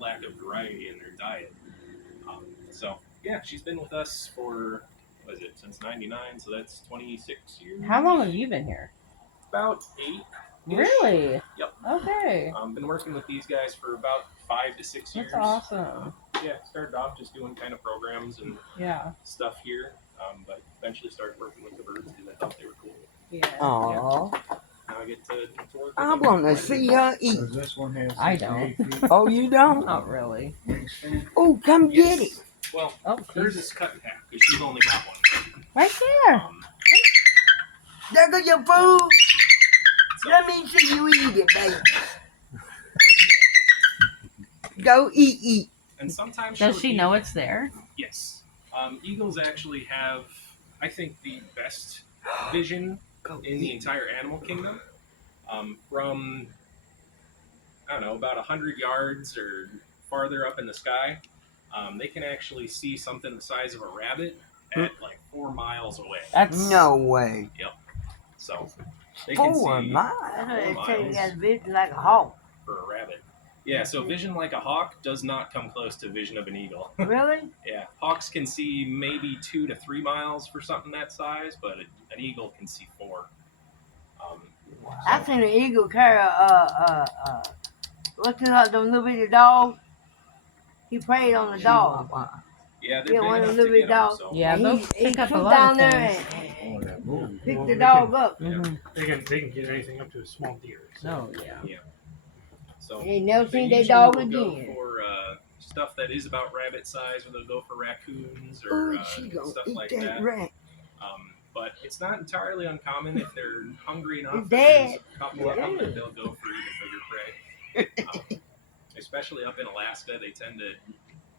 lack of variety in their diet. So yeah, she's been with us for what is it since '99, so that's 26 years. How long have you been here? About 8. Really? Yep. Okay. Been working with these guys for about 5 to 6 years. That's awesome. Yeah, started off just doing kind of programs and stuff here, but eventually started working with the birds because I thought they were cool. Yeah. Aww. Now I get to work with I them. want to see her eat. This one has I don't. 68 feet Oh, you don't? Not really. wingspan. Oh, come get it. Well, Oh, hers is cut in half because she's only got one. Right there. There goes your food. Let me see you eat it, baby. Go eat. And sometimes Does she'll she eat- know it's there? Yes. Eagles actually have, I think, the best vision in the entire animal kingdom. From, I don't know, about 100 yards or farther up in the sky, they can actually see something the size of a rabbit at like 4 miles away. That's No way. So they can 4 see miles. They tell you miles. got vision like a hawk. for a rabbit. Yeah, so vision like a hawk does not come close to vision of an eagle. Really? Yeah, hawks can see maybe 2 to 3 miles for something that size, but an eagle can see 4. I seen an eagle carry what's it, them little bitty dog? He preyed on the dog. Yeah, they're Yeah, big one of enough the to little get 'em, dogs. so. yeah. And They'll he pick up a swooped lot down of there things. Oh, that move. and picked Well, the they dog can- up. Mhm. They can get anything up to a small deer. So. Oh yeah. So He ain't never they seen that usually dog will go again. for stuff that is about rabbit size, or they'll go for raccoons or Oh, she gonna stuff eat like that that. rat. But it's not entirely uncommon if they're hungry enough. It's There's dead. a couple of them that they'll go for even bigger prey. Especially up in Alaska, they tend to.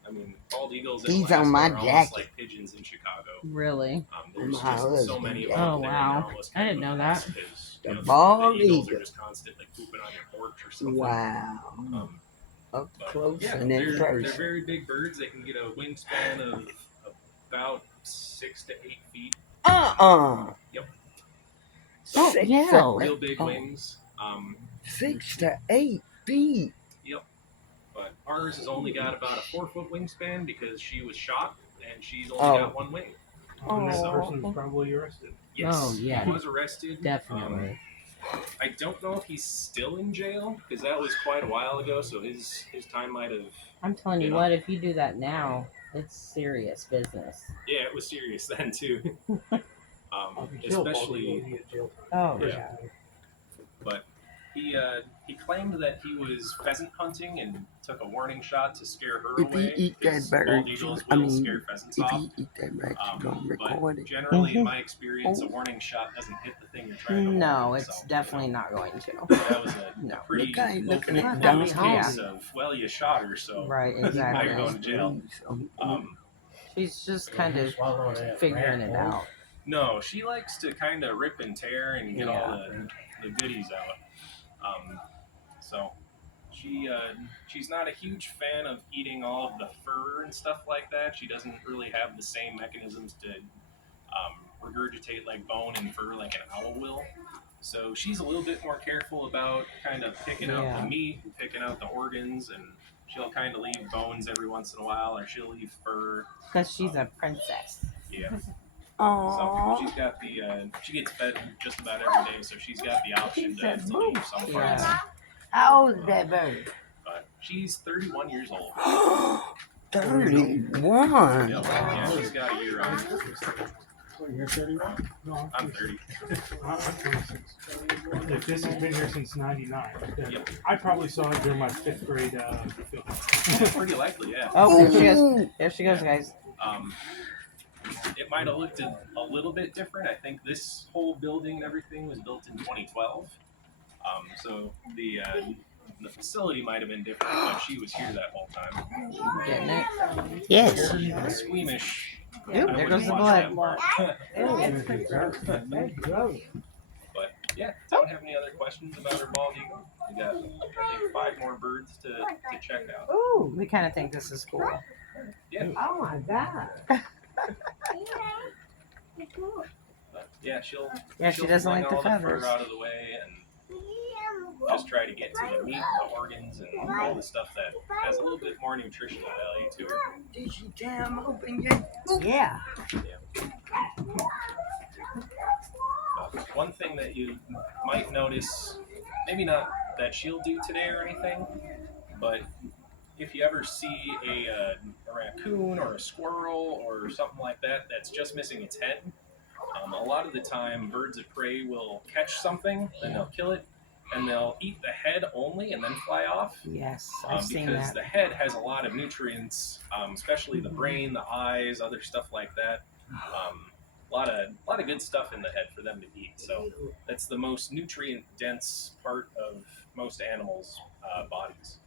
I mean, bald eagles in He's Alaska on my are almost jacket. like pigeons in Chicago. Really? There's My just so husband, many of yeah. them Oh, up there, wow. they're almost I kind didn't of a know mess that. 'cause, The you know, bald the eagles eagle. are just constantly pooping on your porch or something. Wow. Up But, close yeah, and in they're person. very big birds. They can get a wingspan of about 6 to 8 feet. Yep. Oh, Six yeah. to- Real big oh, wings. 6 to 8 feet. Yep. But ours has only got about a 4-foot wingspan because she was shot and she's only got one wing. And this Oh. person's probably arrested. Yes. Oh, yeah. He was arrested. Definitely. I don't know if he's still in jail because that was quite a while ago. So his time might have. I'm telling you Yeah. what, if you do that now, it's serious business. Yeah, it was serious then too. If you kill a bald Especially. eagle, you get jail time. Oh, Yeah. But he claimed that he was pheasant hunting and took a warning shot to scare her If away. you eat that 'cause bird, bald eagles I will mean, scare pheasants if off. you eat that rat, you're going to But record it. generally, in my experience, a warning shot doesn't hit the thing you're trying to No, warn, it's so, definitely not going to. That was a No. pretty Look how he looking at open Donald case Trump. of, well, you shot her, so Right, now you're exactly. going to jail. She's just kind of Swallow that figuring it rat out. No, she likes to kind of rip and tear and get all the goodies out. So she's not a huge fan of eating all of the fur and stuff like that. She doesn't really have the same mechanisms to regurgitate like bone and fur like an owl will. So she's a little bit more careful about kind of picking out the meat and picking out the organs, and she'll kind of leave bones every once in a while, or she'll leave fur. Because she's a princess. Yeah. Aww. So she's got she gets fed just about every day, so she's got the option to leave some parts. Yeah. How old is that bird? But she's 31 years old. 31. Yeah, she's got a year on her. So you're 31? No, I'm 30. I'm 26. If this has been here since 99, then Yep. I probably saw it during my 5th grade film. Pretty likely, yeah. Oh, there she goes. There she goes, guys. It might have looked a little bit different. I think this whole building and everything was built in 2012. So the facility might have been different, but she was here that whole time. Getting it? Yes. Squeamish. Yep, I there wouldn't goes the watch blood. that part. But yeah, don't have any other questions about her bald eagle. We got, I think, 5 more birds to check out. Ooh, we kind of think this is cool. Yeah. Oh my God. But yeah, she'll Yeah, she she'll doesn't fling like the all feathers. fur out of the way, and just try to get to the meat, the organs, and all the stuff that has a little bit more nutritional value to it. Did she tear him open yet? Yeah. One thing that you might notice, maybe not that she'll do today or anything, but if you ever see a raccoon or a squirrel or something like that that's just missing its head, a lot of the time birds of prey will catch something, then they'll kill it, and they'll eat the head only and then fly off. Yes, I've seen Because that. the head has a lot of nutrients, especially the brain, the eyes, other stuff like that. A lot of good stuff in the head for them to eat. So that's the most nutrient dense part of most animals' bodies.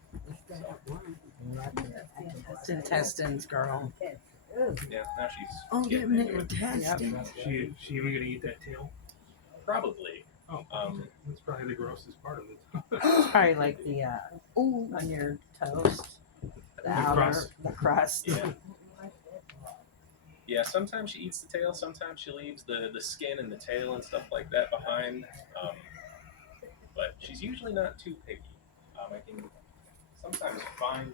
It's intestines, girl. Yeah, now she's Oh, getting them into little it. intestines. She even gonna eat that tail? Probably. Oh, that's probably the grossest part of it. It's probably like the Ooh. on your toast, the outer, crust. the crust. Yeah. Yeah, sometimes she eats the tail, sometimes she leaves the skin and the tail and stuff like that behind. But she's usually not too picky. I can sometimes find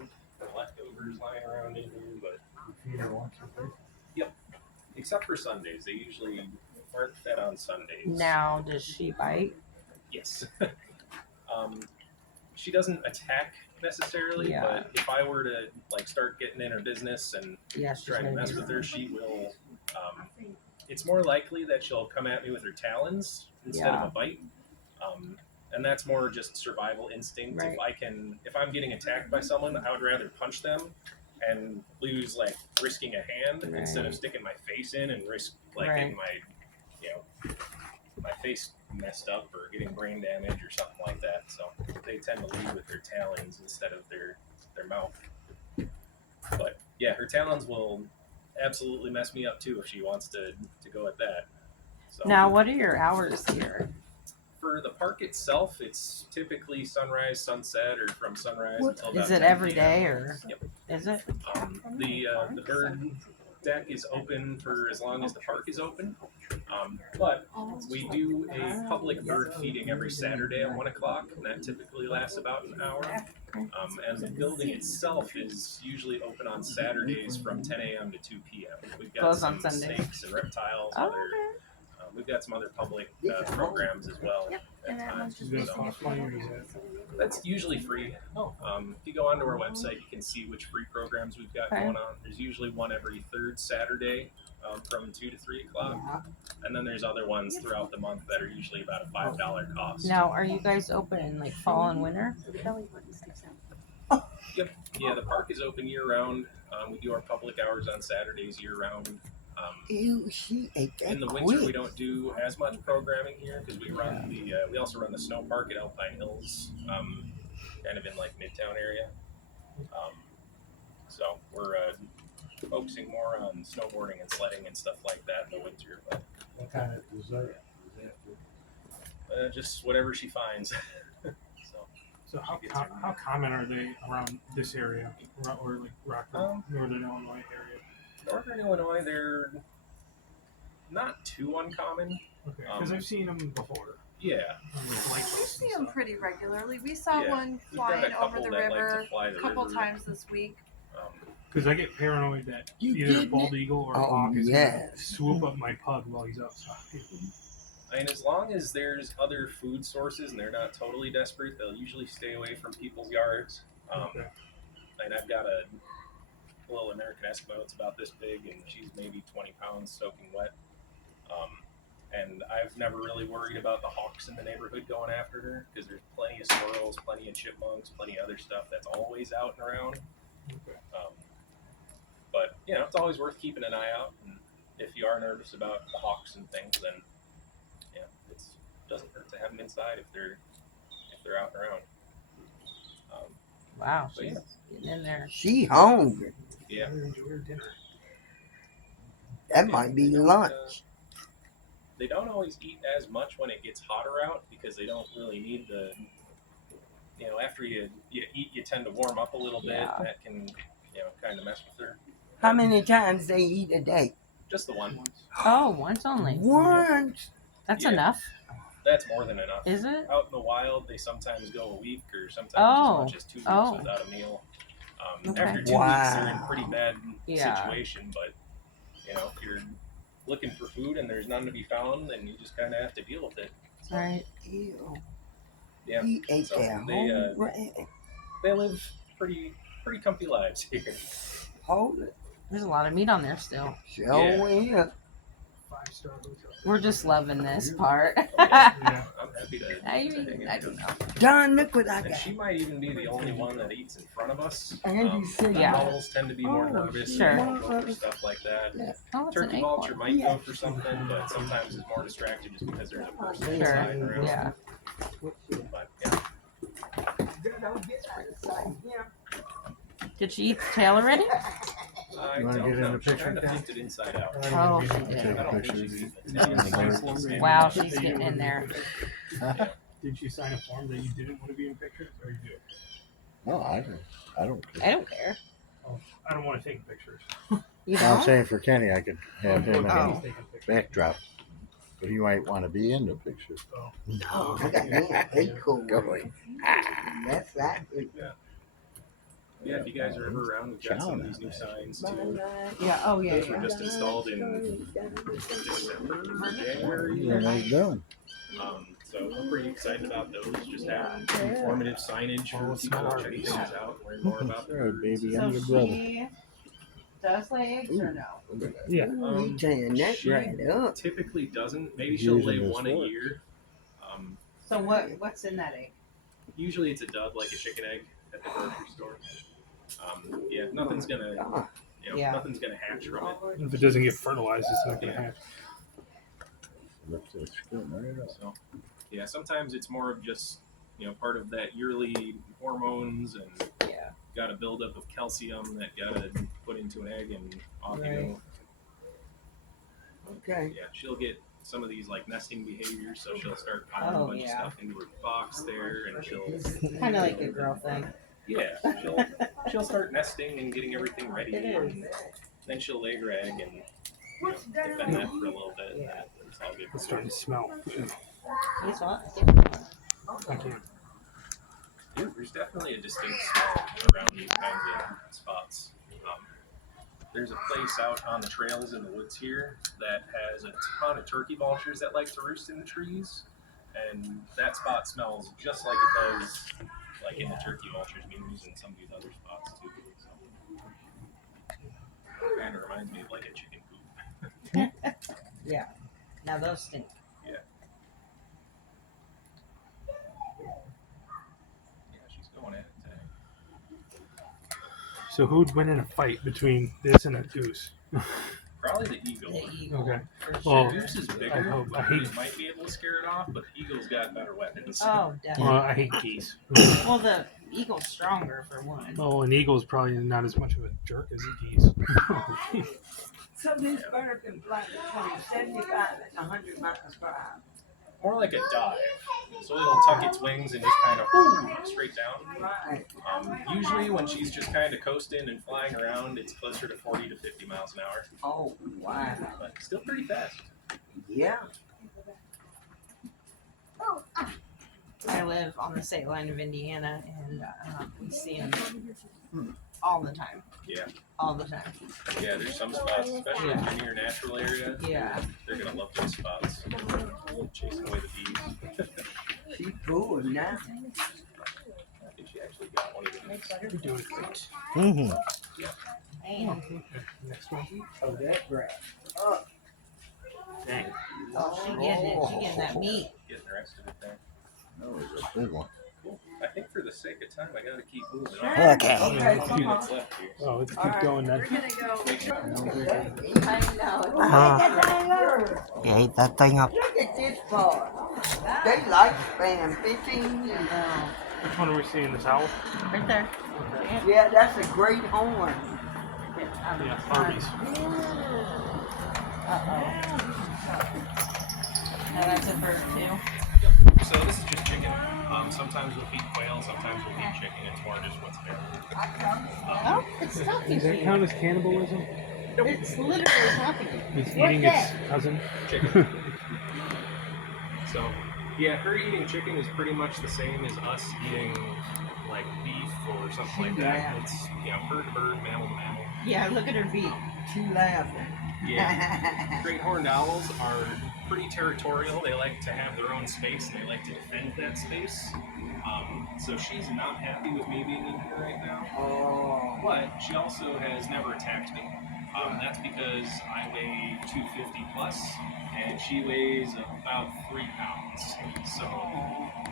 leftovers lying around in here, but Feed her once a day. except for Sundays. They usually aren't fed on Sundays. Now, does she bite? Yes. She doesn't attack necessarily, Yeah. but if I were to like start getting in her business and Yeah, she's try to gonna mess do with her, she will. It's more likely that she'll come at me with her talons instead of Yeah. a bite, and that's more just survival instinct. Right. If I'm getting attacked by someone, I would rather punch them and lose like risking a hand instead of Right. sticking my face in and risk like Right. getting my face messed up or getting brain damage or something like that. So they tend to lead with their talons instead of their mouth. But yeah, her talons will absolutely mess me up too if she wants to go at that. So Now, what are your hours here? for the park itself, it's typically sunrise, sunset, or from sunrise What- until about Is it 10 every p.m. day or Yep. is it? The bird deck is open for as long as the park is open. But we do a public bird feeding every Saturday at 1 o'clock, and that typically lasts about an hour. And the building itself is usually open on Saturdays from 10 a.m. to 2 p.m. We've got Closed on some Sunday. snakes and reptiles. Oh, We've got some other public programs as well at times. Is that So cost money or is that? that's usually free. If you go onto our website, you can see which free programs we've got Okay. going on. There's usually one every third Saturday from 2 to 3 o'clock. And then there's other ones throughout the month that are usually about a $5 cost. Now, are you guys open in like fall and winter? Yeah, the park is open year round. We do our public hours on Saturdays year round. Ew, she ate that In the winter, quick. we don't do as much programming here because we run we also run the snow park at Alpine Hills, kind of in like Midtown area. So we're focusing more on snowboarding and sledding and stuff like that in the winter. But What kind of dessert is that? just whatever she finds. So So how common are they around this area or like Rockford, Northern Illinois area? Northern Illinois, they're not too uncommon. Okay, because I've seen them before. Yeah, On like light We posts see and them stuff. pretty regularly. We saw Yeah, one we've got flying a couple over the that like river to fly the a couple river. times this week. Because I get paranoid that You either a didn't bald it? eagle or a Oh, hawk is yes. gonna swoop up my pug while he's outside. I mean, as long as there's other food sources and they're not totally desperate, they'll usually stay away from people's yards. Okay. And I've got a little American Eskimo. It's about this big, and she's maybe 20 pounds soaking wet. And I've never really worried about the hawks in the neighborhood going after her because there's plenty of squirrels, plenty of chipmunks, plenty of other stuff that's always out and around. Okay. But you know, it's always worth keeping an eye out. And if you are nervous about the hawks and things, then yeah, it doesn't hurt to have them inside if they're out and around. Wow, So, she's yeah. getting in there. She hungry. Yeah. Enjoy your dinner. That might be lunch. They don't always eat as much when it gets hotter out because they don't really need the. You know, after you eat, you tend to warm up a little bit. Yeah. And that can, kind of mess with her. How many times they eat a day? Just the one. Once. Oh, once only. Once. That's Yeah. enough. that's more than enough. Is it? Out in the wild, they sometimes go a week or sometimes Oh. as much as 2 weeks Oh. without a meal. Okay. After 2 weeks, they're in a Wow. pretty bad Yeah. situation. But if you're looking for food and there's none to be found, then you just kind of have to deal with it. So, Right. Ew. Yeah. He ate So that they, whole rat. They live pretty comfy lives here. Hold it. There's a lot of meat on there still. Show it. 5-star hotel. We're just loving this part. Yeah. I'm happy to. I to hang out. don't know. Don, look what I And got. she might even be the only one that eats in front of us. And you said Yeah. Owls tend to be more Oh, nervous sure. and go for stuff like that. Oh, it's an Turkey vulture acorn. might go for something, but sometimes it's more distracted just because there's a person Sure. inside around. Yeah. But yeah, Don't get out of sight. Yeah. Did she eat the tail already? I You wanna don't get in know. the She picture, kind of Cal? flipped it inside out. Oh, she I did. don't think she's eaten it. Wow, she's getting in there. Did you sign a form that you didn't want to be in pictures, or you do? No, I don't care. I don't care. Oh, I don't want to take pictures. You I'm don't? saying for Kenny, I could have him in Oh. a backdrop. But he might want to be in the picture. No, I got me. They cool. Going. That's that. Yeah, if you guys are ever around, we've got some of these new signs too. Yeah. Oh, yeah. Those were just installed in December or January. Yeah, how you doing? So I'm pretty excited about those. Just having informative signage for people to check things out, learn more about Sorry, them. baby. So I'm your brother. she does lay eggs or no? Yeah. You tearing that she right up. typically doesn't. Maybe she'll lay Using one a this year. So what's in that egg? Usually it's a dud, like a chicken egg at the grocery store. Yeah, nothing's gonna, Ah, Yeah. nothing's gonna hatch from it. If it doesn't get fertilized, it's not going to Yeah. hatch. Lift the screen right up. So, yeah, sometimes it's more of just, part of that yearly hormones and Yeah. got a buildup of calcium that gotta put into an egg and off you Right. go. okay. Yeah, she'll get some of these like nesting behaviors, so she'll start piling Oh, a bunch yeah. of stuff into her box there, and she'll Kind of like a girl thing. she'll start nesting and getting everything ready. It And then she'll lay her egg and defend that for a little bit. And Yeah. it's all good. It's starting to smell. He's what? I can't. Yeah, there's definitely a distinct smell around these kinds of spots. There's a place out on the trails in the woods here that has a ton of turkey vultures that like to roost in the trees, and that spot smells just like it does like in the turkey vultures being used in some of these other spots too. So, kind of reminds me of like a chicken coop. Yeah. Now those stink. Yeah, she's going at it today. So who'd win in a fight between this and a goose? Probably the eagle. The eagle. Okay. For The Well, sure. goose is I bigger, hope- I but hate- it might be able to scare it off, but the eagle's got better weapons. Oh, definitely. Well, I hate geese. Well, the eagle's stronger for one. Oh, an eagle's probably not as much of a jerk as a geese. So this bird can fly between 75 and 100 miles per hour. More like a dive. So it'll tuck its wings and just kind of straight down. Right. Usually when she's just kind of coasting and flying around, it's closer to 40 to 50 miles an hour, Oh, wow. but still pretty fast. Yeah. I live on the state line of Indiana, and we see them all the time. Yeah. All the time. Yeah, there's some spots, especially if you're near a natural area, Yeah. they're going to love those spots. Chasing away the bees. She cool now. I think she actually got one of these. You're doing great. Mm-hmm. Man. Okay, next one. Oh, that grass. Oh, Dang. Oh, she getting it. She getting that meat. Getting the rest of it there. That was a big one. Cool. I think for the sake of time, I got to keep moving on. Okay. There's a few that's left here. Oh, let's keep going then. We're gonna go. I know. you ate that thing up. Look at this part. They like spam fishing. Which one are we seeing? This owl? Right there. Yeah, that's a great horn. Yeah, Arby's. Now that's a bird too. So this is just chicken. Sometimes we'll feed quail, sometimes we'll feed chicken. It's more just what's available. Oh, it's talking Does to that you. count as cannibalism? It's literally talking to you. He's What's eating that? its cousin. Chicken. So Yeah, her eating chicken is pretty much the same as us eating like beef or something like that. It's bird to bird, mammal to mammal. Yeah, look at her feet. She laughing. Yeah. Great horned owls are pretty territorial. They like to have their own space and they like to defend that space. So she's not happy with me being in here right now. Oh. But she also has never attacked me. That's because I weigh 250 plus, and she weighs about 3 pounds. So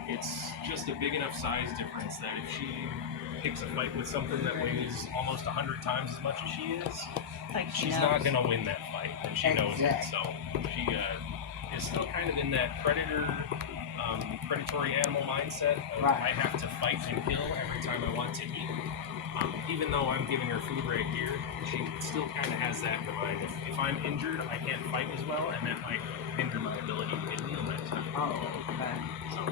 it's just a big enough size difference that if she picks a fight with something that weighs almost 100 times as much as she is, Like she she's knows. not gonna win that fight, and she knows it. So she is still kind of in that predatory animal mindset of I have to fight and kill every time I want to eat. Even though I'm giving her food right here, she still kind of has that in mind. If I'm injured, I can't fight as well, and that might hinder my ability to get meal next time. Oh, okay. So,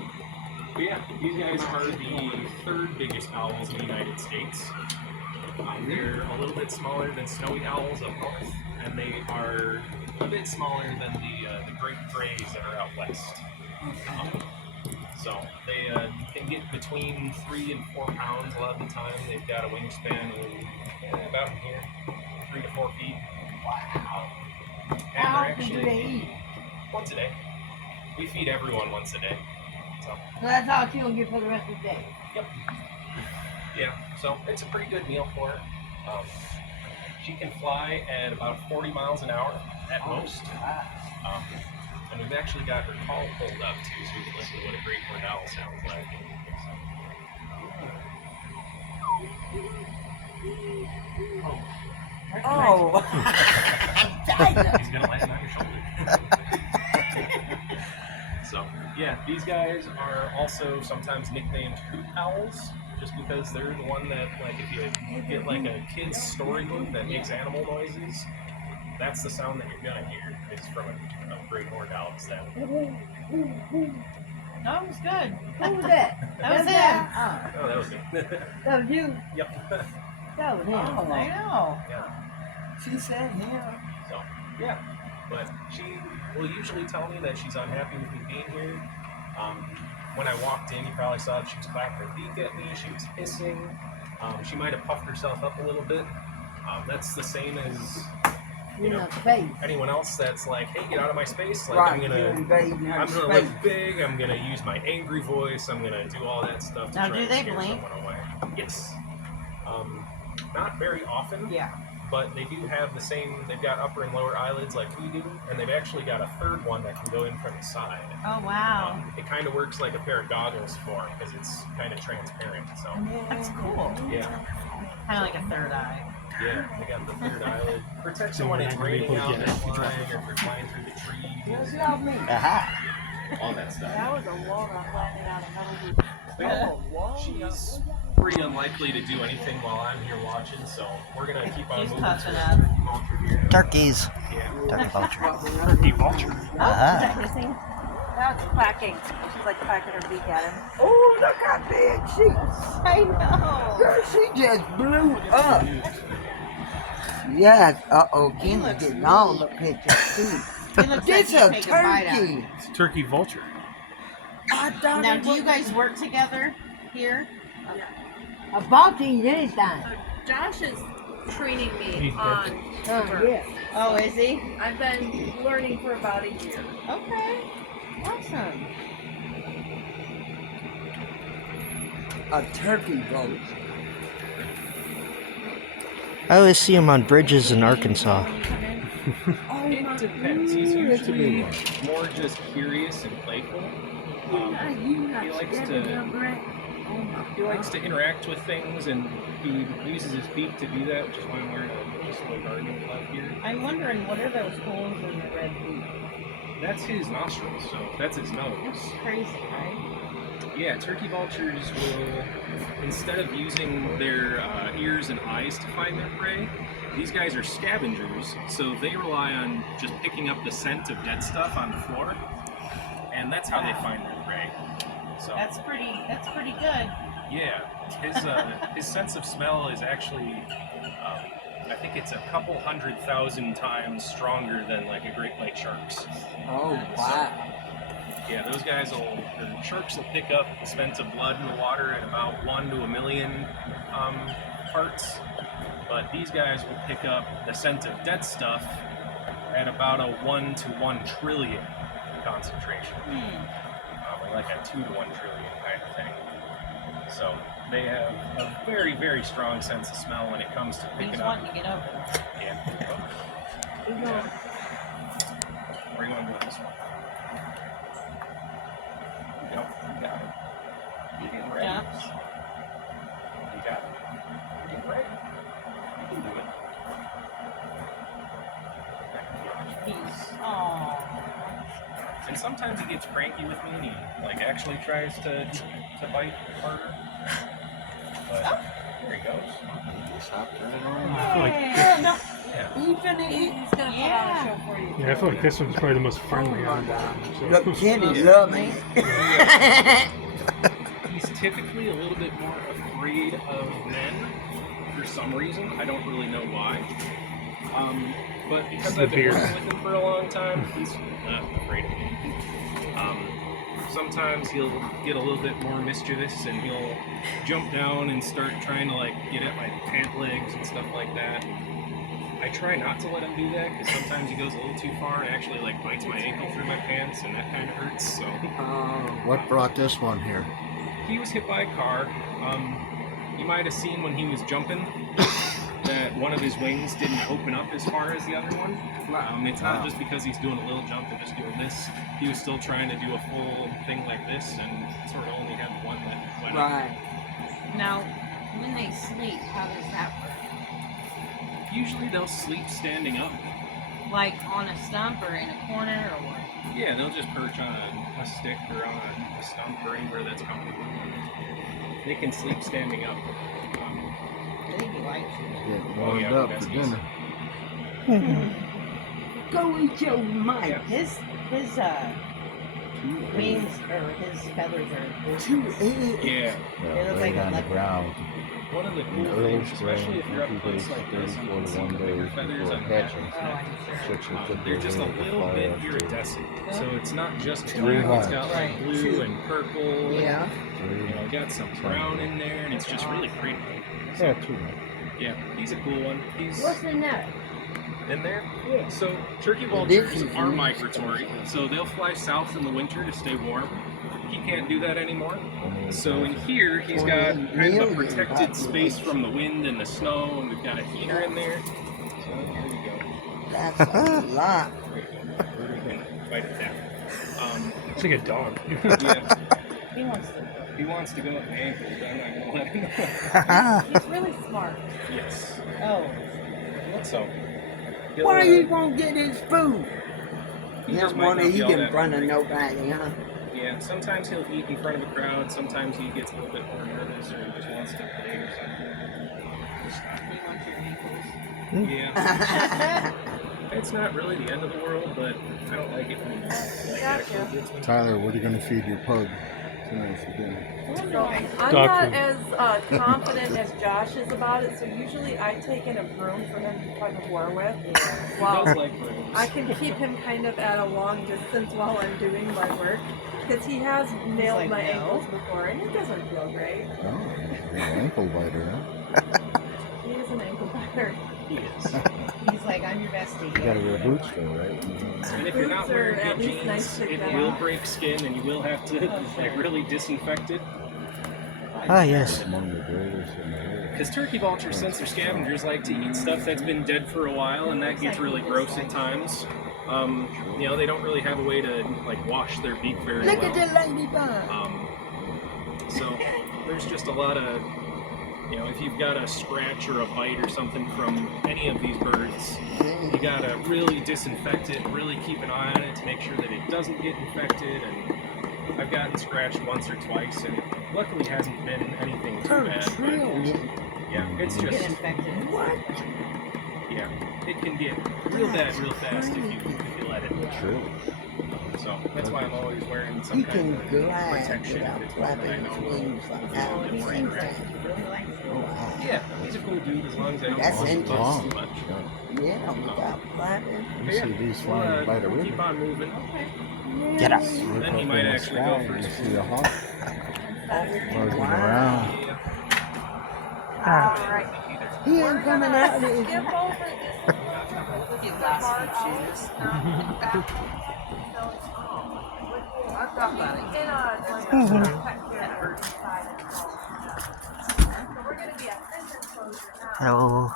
but yeah, these guys are the 3rd biggest owls in the United States. They're a little bit smaller than snowy owls up north, and they are a bit smaller than the great grays that are out west. So they can get between 3 and 4 pounds a lot of the time. They've got a wingspan of about here, 3 to 4 feet. Wow. And How they're often do actually they eat? once a day. We feed everyone once a day. So So that's all she'll get for the rest of the day. yeah, so it's a pretty good meal for her. She can fly at about 40 miles an hour at most. And we've actually got her call pulled up too, so we can listen to what a great horned owl sounds like. Oh. He's gonna land on your shoulder. So yeah, these guys are also sometimes nicknamed hoot owls, just because they're the one that, like, if you get like a kid's storybook that makes animal noises, that's the sound that you're gonna hear. It's from a great horned owl sound. That was good. Who was that? That was That's him. that. Oh, that was good. That was you. Yep. That was him. Oh. I know. She said yeah. So, yeah. But she will usually tell me that she's unhappy with me being here. When I walked in, you probably saw that she was clapping her beak at me. She was hissing. She might have puffed herself up a little bit. That's the same as, you know, face. anyone else that's like, hey, get out of my space. Like, Right, I'm you're gonna invading her look space. big. I'm gonna use my angry voice. I'm gonna do all that stuff to Now, try do and they scare blink? someone away. Yes. Not very often. Yeah. But they do have the same, they've got upper and lower eyelids like we do, and they've actually got a 3rd one that can go in from the side. Oh, wow. It kind of works like a pair of goggles for them because it's kind of transparent. So, That's cool. yeah. Kind of like a 3rd eye. Yeah, they got the 3rd eyelid. Protects them when it's raining out and flying, or if you're flying through the trees, Look at me. Aha. all that stuff. That was a walnut landing out of metal. Yeah, she's pretty unlikely to do anything while I'm here watching, so we're gonna keep on He's moving. puffing to up. Turkey Vulture here. Turkeys. Yeah. Turkey vulture. Turkey Vulture. Uh-huh. Is that hissing? Now it's quacking. She's like quacking her beak at him. Oh, look how big she I know. Girl, she just blew up. Yes. Uh-oh, Ken's looks getting all the pictures, too. He looks This like a he'd take a bite out of turkey. it. It's a turkey vulture. I thought Now, it do you was- guys work together here? A boss eats anything. Josh is training me He's on Oh, bird. yeah. Oh, is he? I've been learning for about a year. Okay. Awesome. a turkey boat. I always see him on bridges in Arkansas. It depends. He's usually more just curious and playful. He likes to interact with things, and he uses his beak to do that, which is why I'm wearing a Display Guardian glove here. I'm wondering, what are those holes in the red beak? That's his nostrils, so that's his nose. That's crazy, right? Yeah, turkey vultures will, instead of using their ears and eyes to find their prey, these guys are scavengers, so they rely on just picking up the scent of dead stuff on the floor, and that's how they find their prey. So That's pretty good. yeah, his sense of smell is actually, I think it's a couple 100,000 times stronger than like a Great White shark's. Oh, wow. Yeah, those guys will. The sharks will pick up the scent of blood in the water at about 1 to 1,000,000 parts, but these guys will pick up the scent of dead stuff at about a 1 to 1 trillion concentration, or like a 2 to 1 trillion kind of thing. So they have a very, very strong sense of smell when it comes to picking He's up. wanting to get over. Yeah. Where are you going to go with this one? You got it. You getting ready? Jumps. You got it. You getting ready? You can do it. He's And sometimes he gets cranky with me and he like actually tries to bite harder. But there he goes. He's gonna put on a show for you. Yeah, I feel like this one's probably the most friendly out of them. Look, So. Kenny, love me. He's typically a little bit more afraid of men for some reason. I don't really know why. But because The I've been beard. working with him for a long time, he's not afraid of me. Sometimes he'll get a little bit more mischievous and he'll jump down and start trying to like get at my pant legs and stuff like that. I try not to let him do that because sometimes he goes a little too far and actually like bites my ankle through my pants and that kind of hurts. So What brought this one here? he was hit by a car. You might have seen when he was jumping that one of his wings didn't open up as far as the other one. It's not just because he's doing a little jump and just doing this. He was still trying to do a full thing like this and sort of only had one that went up. Right. Now, when they sleep, how does that work? Usually they'll sleep standing up. Like on a stump or in a corner or what? Yeah, they'll just perch on a stick or on a stump or anywhere that's comfortable. They can sleep standing up. I think he likes you. Getting warmed yeah, up that's for easy. dinner. Go eat your mic. His wings or his feathers are Yeah. They look like a on the leopard. ground. One of the In cool early things, especially if you're up spring, close 2 like days, this, you 30, can see 41 the bigger days feathers before on the hatching. back. Oh, I'm sure. Chicks will put They're just a their wings little fly bit after iridescent, so it's not just Three black. It's months. got like blue and purple. Yeah. And, got some brown in there, and it's just really pretty. Yeah, 2 months. Yeah, he's a cool one. He's What's in that? in there. Yeah. So turkey vultures are migratory, so they'll fly south in the winter to stay warm. He can't do that anymore. So in here, he's got kind of a protected space from the wind and the snow, and we've got a heater in there. So there you go. That's a lot. Bite it down. It's like a dog. Yeah, He wants to. he wants to go at my ankle, but I'm not gonna let him. He's really smart. Yes. Oh. So. Why you won't get his food? He You just don't might want to not be eat all in that front of hungry. nobody, huh? Yeah, sometimes he'll eat in front of a crowd. Sometimes he gets a little bit more nervous, or he just wants to play or something. He wants your ankles. Yeah, it's not really the end of the world, but I don't like it when he actually gets me. Tyler, what are you going to feed your pug tonight for dinner? I'm Dog not food. as confident as Josh is about it, so usually I take in a broom for him to tug of war with. He While does like brooms. I can keep him kind of at a long distance while I'm doing my work, because he has nailed like, my no. ankles before, and it doesn't feel great. Oh, an ankle biter, huh? He is an ankle biter. He is. He's like, I'm your bestie. You gotta wear boots though, right? And if you're not Boots are wearing at good least nice jeans, to it get will off. break skin, and you will have to like really disinfect it. Ah, yes. Among the greatest in the world. Because turkey vultures, since they're scavengers, like to eat stuff that's been dead for a while, and that gets really gross at times. You know, they don't really have a way to like wash their beak very Look well. at the ladybug. So there's just a lot of, you know, if you've got a scratch or a bite or something from any of these birds, you gotta really disinfect it, really keep an eye on it to make sure that it doesn't get infected. And I've gotten scratched once or twice, and it luckily hasn't been anything too bad. But yeah, it's Get just, infected. What? yeah, it can get real bad real fast if you let it. True. So that's why I'm always wearing some He kind can of glide protection without if it's warm. I flapping his know. wings like Oh, that. he seems to really like it. Oh, wow. Yeah, he's a cool dude as long as I don't That's bust his bust too interesting. much. Yeah, without flapping. You see these We'll, flying by the we'll river. keep on moving. Get up. Look Then he up might in the actually sky go and for you his see a hawk floating around. Yeah. Alright. He ain't coming out. Is he? Skip over this. He lost his shoes. I thought about it. In a So we're gonna be at this enclosure now. Hello.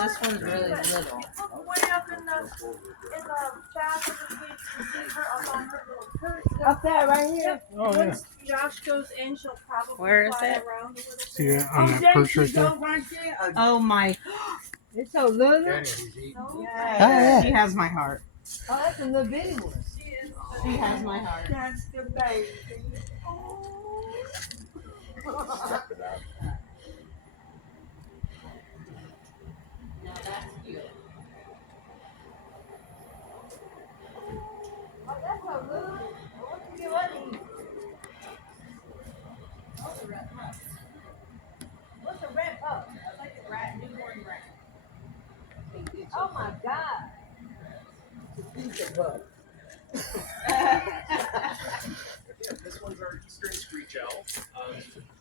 This one's really little. Way up in the back of the receiver up on her little turret. Up there, right here. Oh, yeah. Once Josh goes in, she'll probably Where is fly it? around a little bit. See that on that there perch she right there? goes right there. Oh my. It's so little. Oh, Yeah. yeah. She has my heart. Oh, that's a little bitty one. She has my heart. That's the baby. Now that's cute. Oh, that's so little. What you get what eat? What's a red pup? What's a red pup? It's like a rat, newborn rat. Oh my God. Yeah, this one's our eastern screech owl.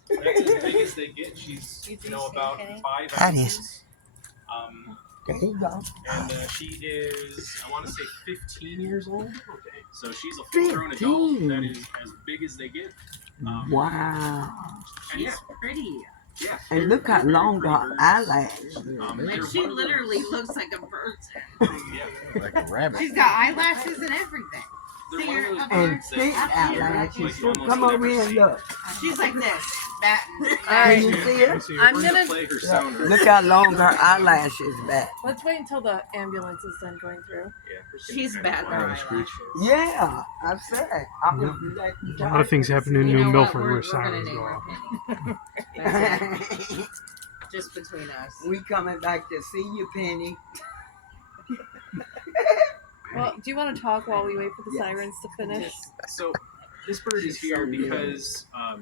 That's as big as they get. She's about 5 That is. ounces. There you go. And she is, I want to say, 15 years old. So she's a full-grown adult 15. that is as big as they get. Wow. And yeah, Pretty. yeah. And look how they're long pretty her birds. eyelashes. They're She one of literally those- looks like a bird's head. Yeah, Like a rabbit. She's got eyelashes and everything. they're See one of her those up And birds that thick you hear, eyelashes. like, you almost Come over never here and see. look. She's like this, batting. Can you see her? See I'm We're gonna gonna play her sound right Look how long her eyelashes back. let's wait until the ambulance is done going through. Yeah, we're just She's gonna bad. kinda Oh, watch the her. screech. Yeah, I said. I would do that A lot of things happen in You New know what? Milford We're where gonna sirens name go her off. Penny. That's it. Just between us. We coming back to see you, Penny. Well, do you want to talk while we wait for the Yes. sirens to finish? Just, So this bird is She's here so little. because I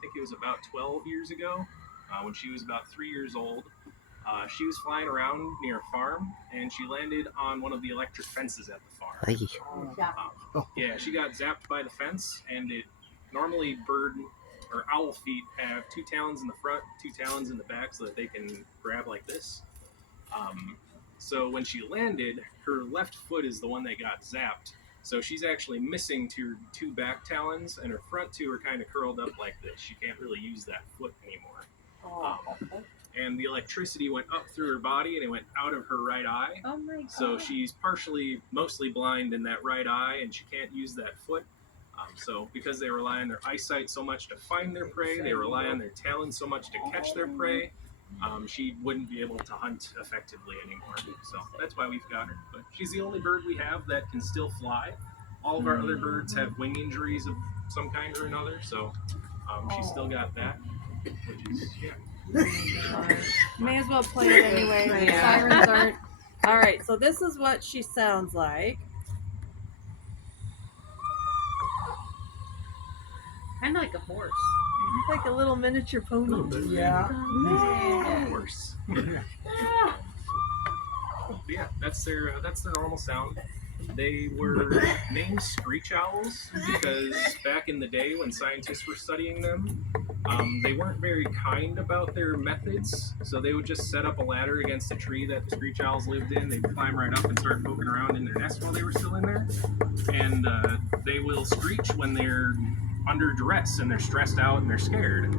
think it was about 12 years ago, when she was about 3 years old. She was flying around near a farm, and she landed on one of the electric fences at the farm. Hey. Yeah, she got zapped by the fence, and it normally bird or owl feet have 2 talons in the front, 2 talons in the back, so that they can grab like this. So when she landed, her left foot is the one that got zapped. So she's actually missing 2 back talons, and her front 2 are kind of curled up like this. She can't really use that foot anymore. And the electricity went up through her body, and it went out of her right eye. oh my god. So she's mostly blind in that right eye, and she can't use that foot. So because they rely on their eyesight so much to find their prey, they rely on their talons so much to catch their prey, she wouldn't be able to hunt effectively anymore. So that's why we've got her. But she's the only bird we have that can still fly. All of our other birds have wing injuries of some kind or another, so she's still got that, which is, yeah. May as well play it anyway. The Yeah. sirens aren't. All right, so this is what she sounds like. Kind of like a horse. Like a little miniature pony. Yeah. Of course. Yeah, that's their normal sound. They were named screech owls because back in the day when scientists were studying them, they weren't very kind about their methods. So they would just set up a ladder against a tree that the screech owls lived in. They'd climb right up and start poking around in their nest while they were still in there. And they will screech when they're under duress and they're stressed out and they're scared.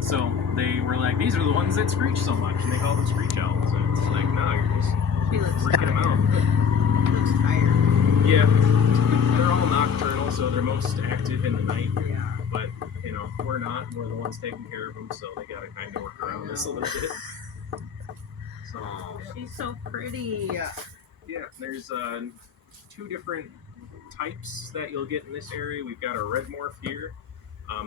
So they were like, these are the ones that screech so much, and they call them screech owls. And it's like, no, you're just She looks freaking them tired. out. Looks tired. Yeah, they're all nocturnal, so they're most active in the night. Yeah. But we're not. We're the ones taking care of them, so they gotta kind of work around this a little bit. So Oh, she's so pretty. yeah, there's 2 different types that you'll get in this area. We've got a red morph here.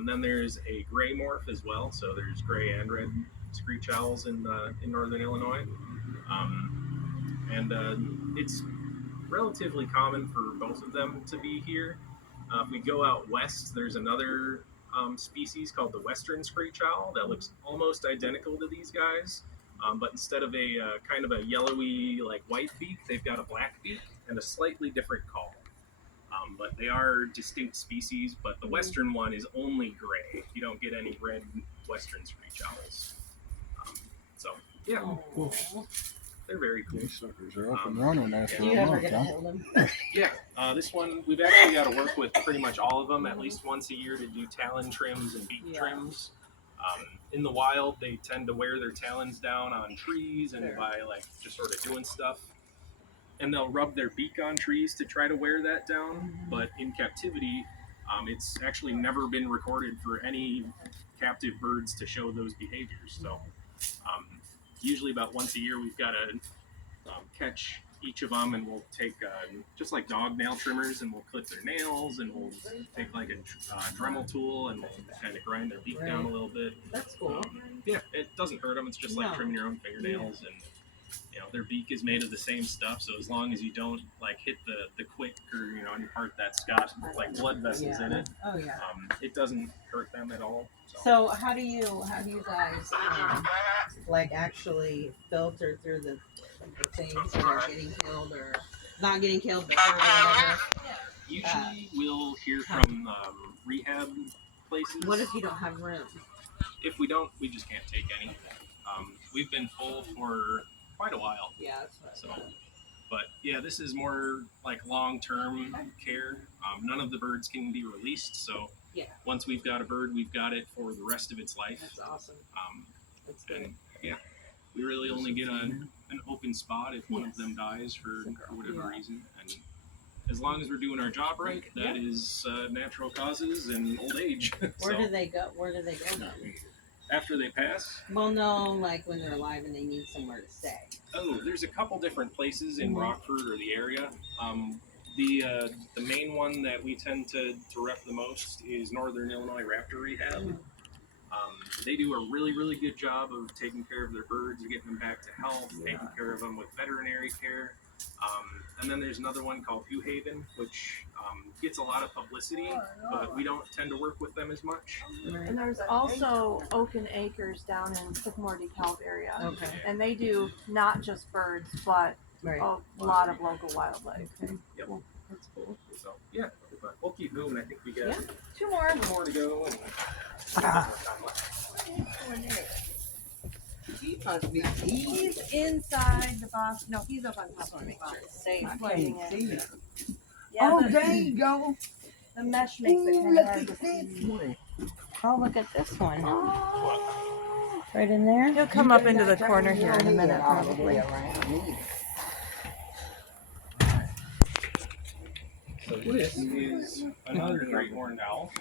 Then there's a gray morph as well. So there's gray and red screech owls in northern Illinois. And it's relatively common for both of them to be here. If we go out west, there's another species called the western screech owl that looks almost identical to these guys, but instead of a kind of a yellowy like white beak, they've got a black beak and a slightly different call. But they are distinct species, but the western one is only gray. You don't get any red western screech owls. So, yeah, they're very cool. These suckers are up and running after Do you a ever month, get to huh? hold them? Yeah, this one, we've actually got to work with pretty much all of them at least once a year to do talon trims and beak trims. In the wild, they tend to wear their talons down on trees and by like just sort of doing stuff. And they'll rub their beak on trees to try to wear that down. But in captivity, it's actually never been recorded for any captive birds to show those behaviors. So usually about once a year, we've got to catch each of them, and we'll take just like dog nail trimmers, and we'll clip their nails, and we'll take like a Dremel tool, and we'll kind of grind their beak down a little bit. That's cool. Yeah, it doesn't hurt them. It's just like No. trimming your own fingernails, and you know their beak is made of the same stuff. So as long as you don't like hit the quick or any part that's got like blood vessels in it, Oh yeah. it doesn't hurt them at all. So how do you guys like actually filter through the things that are getting killed or not getting killed but hurt or whatever? Usually we'll hear from rehab places. What if you don't have room? If we don't, we just can't take any. We've been full for quite a while. Yeah, that's what. So, but yeah, this is more like long-term care. None of the birds can be released. So Yeah. once we've got a bird, we've got it for the rest of its life. That's awesome. That's good. And yeah, we really only get an open spot if one of them dies for whatever reason. And as long as we're doing our job right, that is natural causes and old age. Where So do they go? Where do they go then? after they pass, Well, no, like when they're alive and they need somewhere to stay. oh, there's a couple different places in Rockford or the area. The main one that we tend to rep the most is Northern Illinois Raptor Rehab. They do a really, really good job of taking care of their birds, getting them back to health, taking care of them with veterinary care. And then there's another one called New Haven, which gets a lot of publicity, but we don't tend to work with them as much. And there's also Oaken Acres down in Sycamore DeKalb area. Okay. And they do not just birds, but Right. a lot of local wildlife. Yep. That's cool. So yeah, but we'll keep moving. I think we got Two more. more to go. And He must be He's inside the box. No, he's up on top of the box. Safe. I Playing can't it. see it. Yeah, Oh, the, there you go. the mesh makes it Ooh, kind look of hard at to this see. one. Oh, look at this one. Right in there. He'll come up into the corner here in a minute, probably. so this is another great horned owl.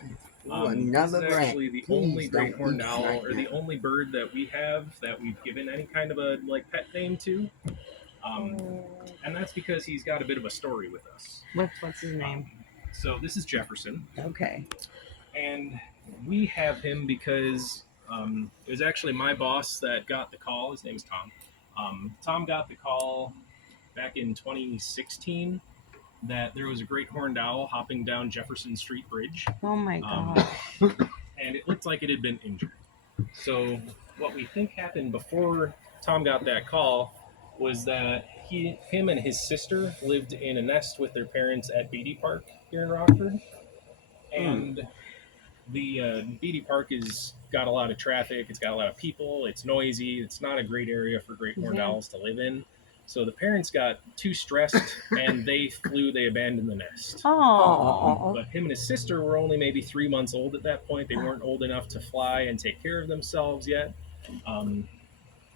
Ooh, This another is actually the rat. only Please great don't horned eat owl, right or the now. only bird that we have that we've given any kind of a like pet name to. And that's because he's got a bit of a story with us. What's his name? So this is Jefferson, Okay. and we have him because it was actually my boss that got the call. His name's Tom. Tom got the call back in 2016 that there was a great horned owl hopping down Jefferson Street Bridge. Oh my Um, god. and it looked like it had been injured. So what we think happened before Tom got that call was that him and his sister lived in a nest with their parents at Beatty Park here in Rockford. And the Beatty Park has got a lot of traffic. It's got a lot of people. It's noisy. It's not a great area for great horned owls to live in. So the parents got too stressed and they abandoned the nest. Oh. But him and his sister were only maybe 3 months old at that point. They weren't old enough to fly and take care of themselves yet.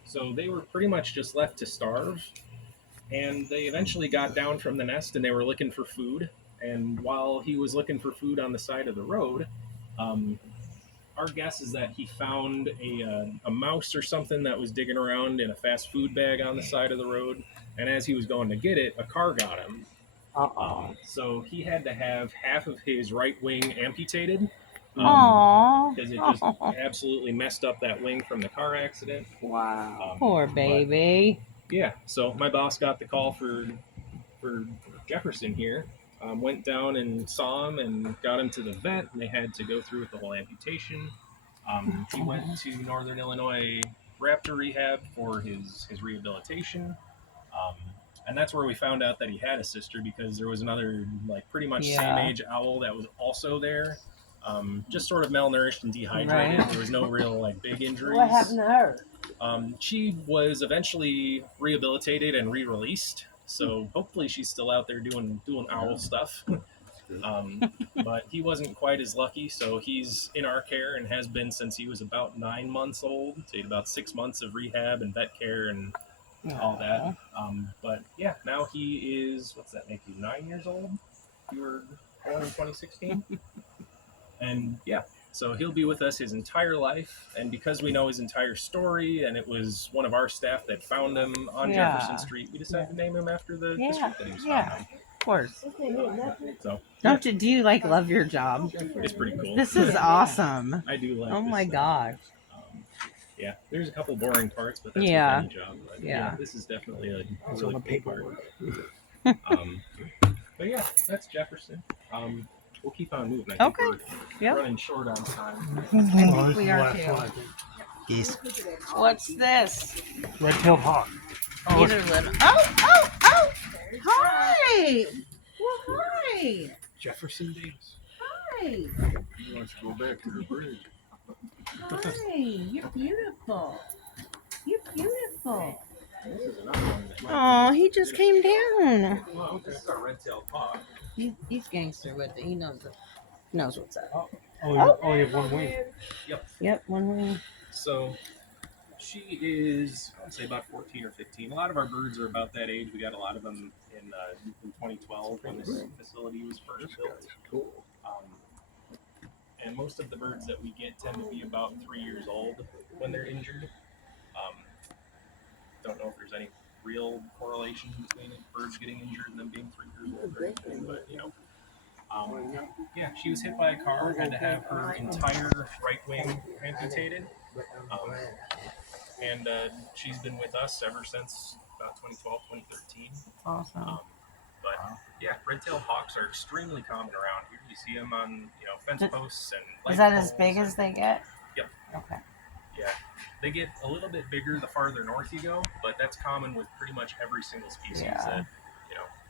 So they were pretty much just left to starve. And they eventually got down from the nest and they were looking for food. And while he was looking for food on the side of the road, our guess is that he found a mouse or something that was digging around in a fast food bag on the side of the road. And as he was going to get it, a car got him. So he had to have half of his right wing amputated. Aww. Because it just absolutely messed up that wing from the car accident. Wow. Poor baby. Yeah, so my boss got the call for Jefferson here went down and saw him and got him to the vet, and they had to go through with the whole amputation. He went to Northern Illinois Raptor Rehab for his rehabilitation. And that's where we found out that he had a sister, because there was another, like, pretty much same age owl that was also there. Just sort of malnourished and dehydrated. There was no real, like, big injuries. What happened to her? She was eventually rehabilitated and re-released, so hopefully she's still out there doing owl stuff. But he wasn't quite as lucky, so he's in our care and has been since he was about 9 months old. So he had about 6 months of rehab and vet care and all that. But yeah, now he is, what's that make you, 9 years old? You were born in 2016? And yeah, so he'll be with us his entire life. And because we know his entire story, and it was one of our staff that found him on Jefferson Street, we decided to name him after the street that he was found on. Of course. So Don't you? Do you like love your job? it's pretty cool. This is awesome. I do like Oh this my stuff. gosh. Yeah, there's a couple boring parts, but that's with Yeah. any job. But Yeah. this is definitely a It's really on the cool part. But yeah, that's Jefferson. We'll keep on moving. I think Okay. we're Yep. running short on time. I think Oh, this we is the are last too. one, I think. Geese. What's this? Red-tailed hawk. Oh, these are little. Oh! Hi! Well, hi! Jefferson Davis. Hi! He wants to go back to the bridge. Hi! You're beautiful. You're beautiful. This is another one that might Oh, he just came down. be- Well, this is our red-tailed hawk. He's gangster with it. He knows what's up. Oh, you have one wing. Yep, one wing. So she is, I'd say, about 14 or 15. A lot of our birds are about that age. We got a lot of them in 2012 when this facility was first built. Cool. And most of the birds that we get tend to be about 3 years old when they're injured. Don't know if there's any real correlation between birds getting injured and them being 3 years old or anything, but you know. Yeah, she was hit by a car, had to have her entire right wing amputated. And she's been with us ever since about 2012, 2013. Awesome. But yeah, red-tailed hawks are extremely common around here. You see them on, fence posts and light Is that as poles big and- as they get? Yep. Okay. Yeah, they get a little bit bigger the farther north you go, but that's common with pretty much every single species that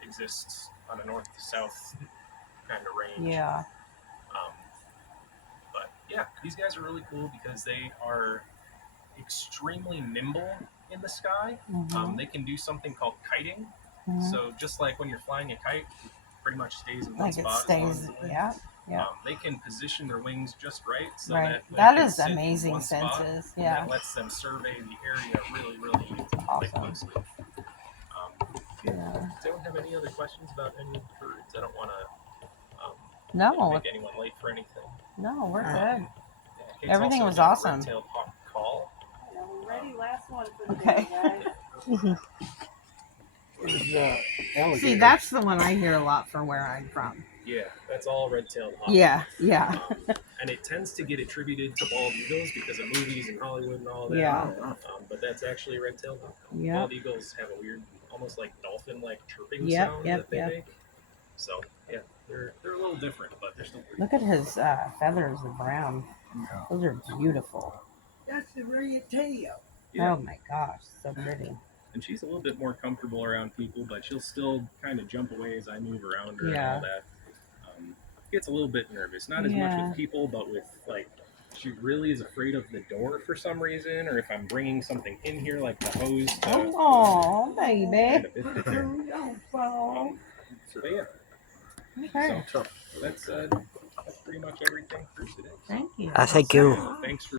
exists on a north to south kind of range. Yeah. But yeah, these guys are really cool because they are extremely nimble in the sky. Mhm. They can do something called kiting. Mhm. So just like when you're flying a kite, it pretty much stays in one Like it spot. as long stays. as it lands. Yeah. Yeah. They can position their wings just right, so Right. that when That they is sit in amazing one spot, senses. and Yeah. that lets them survey the area really, really Awesome. closely. Yeah. Don't have any other questions about any of the birds. I don't want to No. make anyone late for anything. No, we're good. Yeah, Kate's Everything also was got a awesome. red-tailed hawk call. Yeah, we're ready. Last one for the Okay. day, guys. Where's alligator? See, that's the one I hear a lot for where I'm from. Yeah, that's all red-tailed hawk. Yeah. Yeah. And it tends to get attributed to bald eagles because of movies and Hollywood and all that. Yeah. But that's actually a red-tailed hawk. Yeah. Bald eagles have a weird, almost like dolphin-like chirping Yep, sound yep, that they yep. make. So yeah, they're a little different, but they're still pretty. Look at his feathers, the brown. Those are beautiful. That's the red tail. Yeah. Oh my gosh, so pretty. And she's a little bit more comfortable around people, but she'll still kind of jump away as I move around her Yeah. and all that. Gets a little bit nervous, not as much Yeah. with people, but with like she really is afraid of the door for some reason, or if I'm bringing something in here like the hose. To, Oh, kind baby. of bit there. Don't fall. But yeah, Okay. so that's pretty much everything for today. Thank you. Thank you. Thanks for